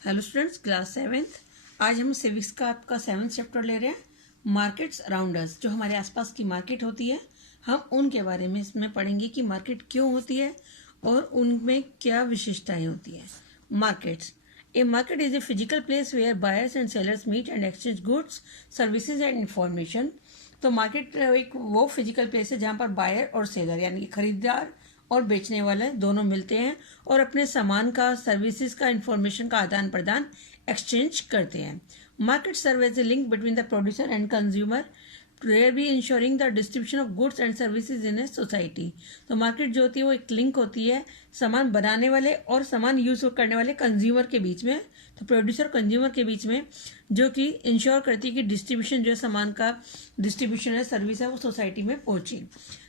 Hello students, class 7th। आज हम civics का आपका 7th चैप्टर ले रहे हैं, मार्केट्स अराउंड अस। जो हमारे आसपास की मार्केट होती है, हम उनके बारे में इसमें पढ़ेंगे कि मार्केट क्यों होती है और उनमें क्या विशेषताएं होती हैं। Markets, a market is a physical place where buyers and sellers meet and exchange goods, services and information. तो मार्केट एक वो फिजिकल प्लेस है जहाँ पर बायर और सेलर यानी कि खरीदार और बेचने वाले दोनों मिलते हैं और अपने सामान का, सर्विसेज का, इंफॉर्मेशन का आदान प्रदान, एक्सचेंज करते हैं। Market serve as a link between the producer and consumer, there be ensuring the distribution of goods and services in a society. तो मार्केट जो होती है वो एक लिंक होती है सामान बनाने वाले और सामान यूज करने वाले कंज्यूमर के बीच में, तो प्रोड्यूसर कंज्यूमर के बीच में, जो कि इंश्योर करती है कि डिस्ट्रीब्यूशन जो सामान का डिस्ट्रीब्यूशन है, सर्विस है, वो सोसाइटी में पहुंचे।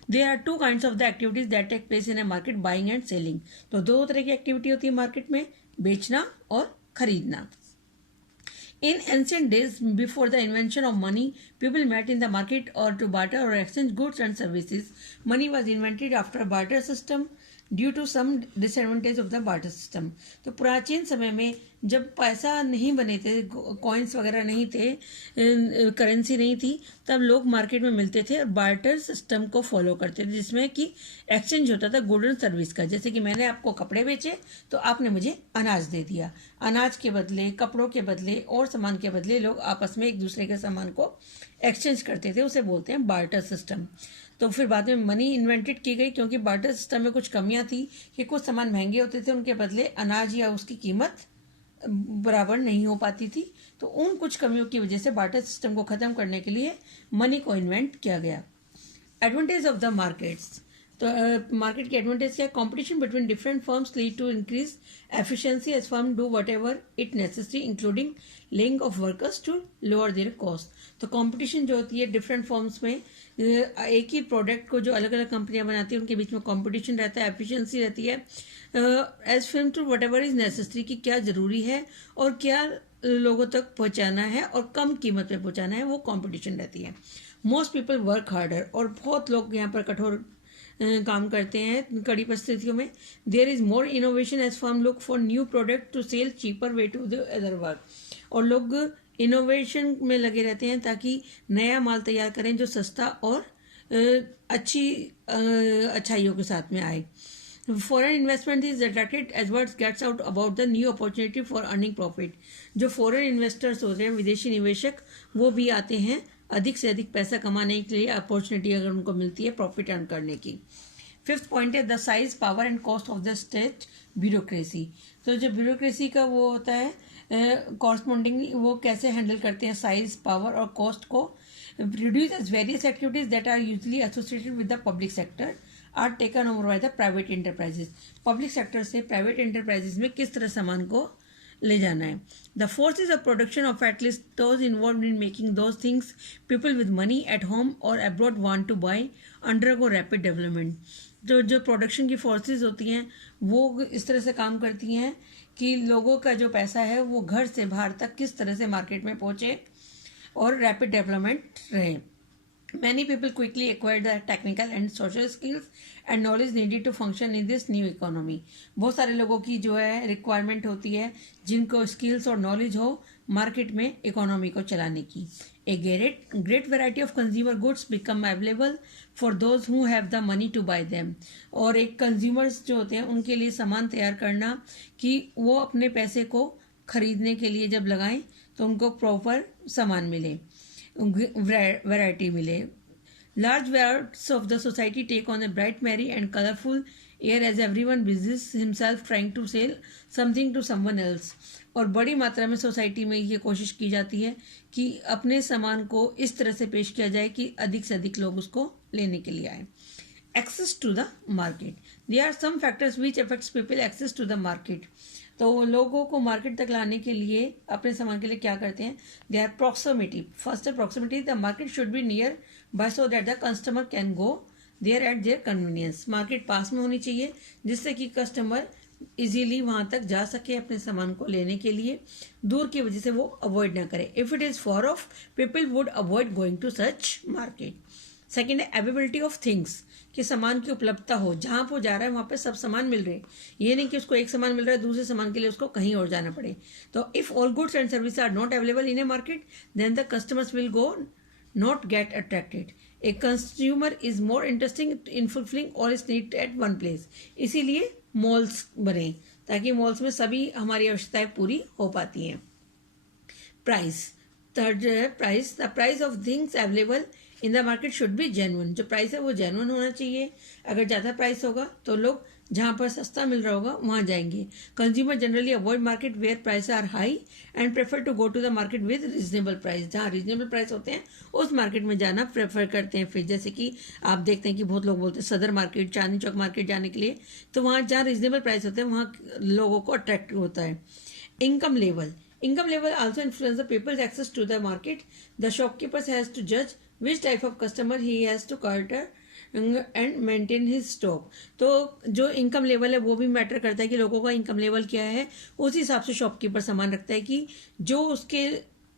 There are two kinds of the activities that take place in a market, buying and selling. तो दो तरह की एक्टिविटी होती है मार्केट में, बेचना और खरीदना। In ancient days, before the invention of money, people met in the market or to barter or exchange goods and services. Money was invented after a barter system due to some disadvantage of the barter system. तो प्राचीन समय में जब पैसा नहीं बने थे, coins वगैरह नहीं थे, करेंसी नहीं थी, तब लोग मार्केट में मिलते थे और बार्टर सिस्टम को फॉलो करते थे, जिसमें कि एक्सचेंज होता था गुड एंड सर्विस का। जैसे कि मैंने आपको कपड़े बेचे तो आपने मुझे अनाज दे दिया, अनाज के बदले, कपड़ों के बदले और सामान के बदले लोग आपस में एक दूसरे के सामान को एक्सचेंज करते थे, उसे बोलते हैं बार्टर सिस्टम। तो फिर बाद में मनी इन्वेंटेड की गई क्योंकि बार्टर सिस्टम में कुछ कमियां थी कि कुछ सामान महंगे होते थे, उनके बदले अनाज या उसकी कीमत बराबर नहीं हो पाती थी। तो उन कुछ कमियों की वजह से बार्टर सिस्टम को खत्म करने के लिए मनी को इन्वेंट किया गया। एडवांटेज ऑफ द मार्केट्स, तो मार्केट की एडवांटेज क्या है? Competition between different firms lead to increase efficiency as firm do whatever it necessary including laying off workers to lower their cost. तो competition जो होती है डिफरेंट फर्म्स में, एक ही प्रोडक्ट को जो अलग अलग कंपनियां बनाती हैं उनके बीच में कंपटीशन रहता है, एफिशिएंसी रहती है as firm to whatever is necessary, कि क्या जरूरी है और क्या लोगों तक पहुंचाना है और कम कीमत में पहुंचाना है, वो कंपटीशन रहती है। मोस्ट पीपल वर्क हार्डर, और बहुत लोग यहाँ पर कठोर काम करते हैं कड़ी परिस्थितियों में। There is more innovation as firm look for new product to sell cheaper way to the other work, और लोग इनोवेशन में लगे रहते हैं ताकि नया माल तैयार करें जो सस्ता और अच्छी अच्छाइयों के साथ में आए। Foreign investment is attracted as words gets out about the new opportunity for earning profit. जो फॉरेन इन्वेस्टर्स होते हैं, विदेशी निवेशक, वो भी आते हैं अधिक से अधिक पैसा कमाने के लिए, अपॉर्चुनिटी अगर उनको मिलती है प्रॉफिट अर्न करने की। फिफ्थ पॉइंट है the size, power and cost of the state bureaucracy. तो जो ब्यूरोक्रेसी का वो होता है कॉरस्पॉन्डिंग, वो कैसे हैंडल करते हैं साइज, पावर और कॉस्ट को। Produce as various activities that are usually associated with the public sector are taken over by the private enterprises. Public sector से प्राइवेट एंटरप्राइजेस में किस तरह सामान को ले जाना है। The forces of production of at least those involve in making those things people with money at home और abroad want to buy undergo rapid development. तो जो प्रोडक्शन की फोर्सेज होती हैं वो इस तरह से काम करती हैं कि लोगों का जो पैसा है वो घर से बाहर तक किस तरह से मार्केट में पहुंचे और रैपिड डेवलपमेंट रहे। Many people quickly acquire the technical and social skills and knowledge needed to function in this new economy. बहुत सारे लोगों की जो है रिक्वायरमेंट होती है जिनको स्किल्स और नॉलेज हो मार्केट में इकोनॉमी को चलाने की। A great variety of consumer goods become available for those who have the money to buy them. और एक कंज्यूमर्स जो होते हैं उनके लिए सामान तैयार करना कि वो अपने पैसे को खरीदने के लिए जब लगाएं तो उनको प्रॉपर सामान मिले, वैरायटी मिले। Large parts of the society take on a bright, merry and colourful air as everyone busies himself trying to sell something to someone else. और बड़ी मात्रा में सोसाइटी में ये कोशिश की जाती है कि अपने सामान को इस तरह से पेश किया जाए कि अधिक से अधिक लोग उसको लेने के लिए आए। Access to the market, there are some factors which affects people access to the market. तो लोगों को मार्केट तक लाने के लिए, अपने सामान के लिए क्या करते हैं? They are proximity. फर्स्ट है proximity, the market should be near by so that the customer can go there at their convenience. Market पास में होनी चाहिए जिससे कि कस्टमर इजीली वहां तक जा सके अपने सामान को लेने के लिए, दूर की वजह से वो अवॉइड ना करे। If it is far off, people would avoid going to such market. Second है अवेलेबिलिटी ऑफ थिंग्स, कि सामान की उपलब्धता हो, जहाँ पर जा रहा है वहाँ पे सब सामान मिल रहे हैं, ये नहीं कि उसको एक सामान मिल रहा है दूसरे सामान के लिए उसको कहीं और जाना पड़े। तो if all goods and service are not available in a market then the customers will go not get attracted. A consumer is more interesting in fulfilling all its needs at one place. इसीलिए malls बने ताकि malls में सभी हमारी आवश्यकताएं पूरी हो पाती हैं। प्राइस, थर्ड जो है price, the price of things available in the market should B genuine. जो प्राइस है वो जेन्युइन होना चाहिए। अगर ज़्यादा प्राइस होगा तो लोग जहाँ पर सस्ता मिल रहा होगा वहाँ जाएंगे। Consumer generally avoid market where price are high and prefer to go to the market with reasonable price. जहाँ रीजनेबल प्राइस होते हैं उस मार्केट में जाना प्रेफर करते हैं। फिर जैसे कि आप देखते हैं कि बहुत लोग बोलते हैं सदर मार्केट, चांदनी चौक मार्केट जाने के लिए, तो वहाँ जहाँ रीजनेबल प्राइस होते हैं वहाँ लोगों को अट्रैक्ट होता है। Income level, income level also influence the people's access to the market. The shopkeepers has to judge which type of customer he has to cater and maintain his stock. तो जो income level है वो भी matter करता है कि लोगों का इनकम लेवल क्या है, उस हिसाब से शॉपकीपर सामान रखता है कि जो उसके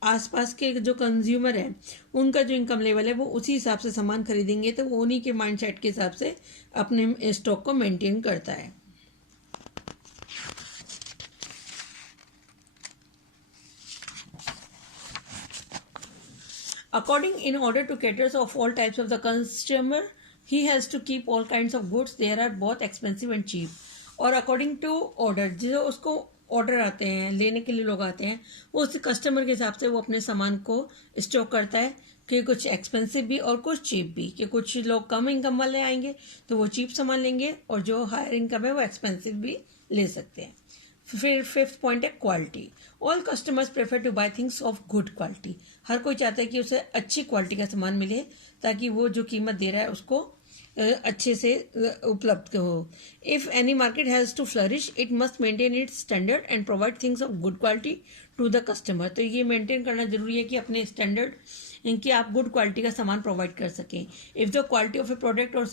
आसपास के जो कंज्यूमर है उनका जो इनकम लेवल है वो उसी हिसाब से सामान खरीदेंगे, तो वो उन्हीं के माइंडसेट के हिसाब से अपने स्टॉक को मेंटेन करता है। According, in order to cater of all types of the consumer, he has to keep all kinds of goods. There are both expensive and cheap. और according to order, जो उसको ऑर्डर आते हैं, लेने के लिए लोग आते हैं, वो उस कस्टमर के हिसाब से वो अपने सामान को स्टॉक करता है कि कुछ एक्सपेंसिव भी और कुछ चीप भी। कि कुछ लोग कम इनकम वाले आएंगे तो वो चीप सामान लेंगे और जो हायर इनकम है वो एक्सपेंसिव भी ले सकते हैं। फिर फिफ्थ पॉइंट है quality. All customers prefer to buy things of good quality. हर कोई चाहता है कि उसे अच्छी क्वालिटी का सामान मिले ताकि वो जो कीमत दे रहा है उसको अच्छे से उपलब्ध हो। If any market has to flourish it must maintain its standard and provide things of good quality to the customer. तो ये मेंटेन करना जरूरी है कि अपने स्टैंडर्ड कि आप गुड क्वालिटी का सामान प्रोवाइड कर सकें। If the quality of A product और